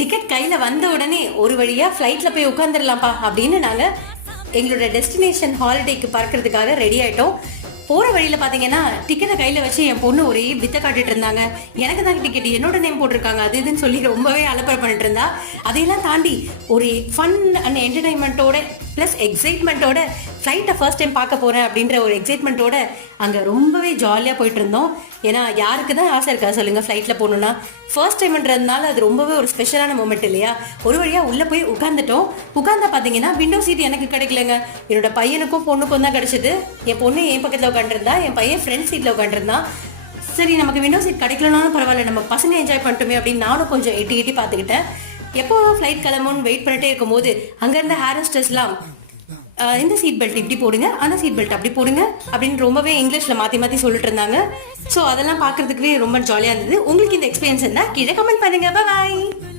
Ticket கையில் வந்த உடனே ஒரு வழியாக ஃப்ளைட்டில் போய் உட்காந்துடலாம்ப்பா அப்படின்னு நாங்கள் எங்களோட டெஸ்டினேஷன் ஹாலிடேக்கு பறக்கிறதுக்காக ரெடி ஆகிட்டோம். போகிற வழியில் பார்த்தீங்கன்னா டிக்கெட்டை கையில் வச்சு என் பொண்ணு ஒரே வித்தை காட்டிட்டு இருந்தாங்க. எனக்கு தான் டிக்கெட் என்னோட நேம் போட்டிருக்காங்க அது இதுன்னு சொல்லி ரொம்பவே அலப்பறை பண்ணிட்டு இருந்தா. அதையெல்லாம் தாண்டி ஒரு ஃபன் அண்ட் என்டர்டைன்மெண்ட்டோட ப்ளஸ் எக்ஸைட்மெண்ட்டோட ஃப்ளைட்டை ஃபர்ஸ்ட் டைம் பார்க்க போகிறேன் அப்படின்ற ஒரு எக்ஸைட்மெண்ட்டோட அங்கே ரொம்பவே ஜாலியாக போயிட்டு இருந்தோம். ஏன்னா யாருக்கு தான் ஆசை இருக்கா சொல்லுங்கள் ஃப்ளைட்டில் போகணுன்னா. ஃபர்ஸ்ட் டைம்ன்றதுனால அது ரொம்பவே ஒரு ஸ்பெஷலான மூமெண்ட் இல்லையா. ஒரு வழியாக உள்ளே போய் உட்காந்துட்டோம். உட்காந்தா பார்த்தீங்கன்னா விண்டோ சீட் எனக்கு கிடைக்கலங்க. என்னோட பையனுக்கும் பொண்ணுக்கும் தான் கிடச்சிது. என் பொண்ணு என் பக்கத்தில் உட்காந்துருந்தா, என் பையன் ஃப்ரெண்ட் சீட்டில் உட்காந்துருந்தான். சரி நமக்கு விண்டோ சீட் கிடைக்கலனாலும் பரவாயில்ல, நம்ம பசங்க என்ஜாய் பண்ணிட்டோமே அப்படின்னு நானும் கொஞ்சம் எட்டி எட்டி பார்த்துக்கிட்டேன். எப்போ ஃப்ளைட் கிளம்புன்னு வெயிட் பண்ணிட்டே இருக்கும்போது அங்கேருந்த ஹேரஸ்டர்ஸ்லாம் இந்த சீட் பெல்ட் இப்படி போடுங்க, அந்த சீட் பெல்ட் அப்படி போடுங்க அப்படின்னு ரொம்பவே இங்கிலீஷில் மாற்றி சொல்லிட்டு இருந்தாங்க. ஸோ அதெல்லாம் பார்க்குறதுக்குவே ரொம்ப ஜாலியாக இருந்தது. உங்களுக்கு இந்த எக்ஸ்பீரியன்ஸ் இருந்தால் கீழே கமெண்ட் பண்ணுங்க. பாய்.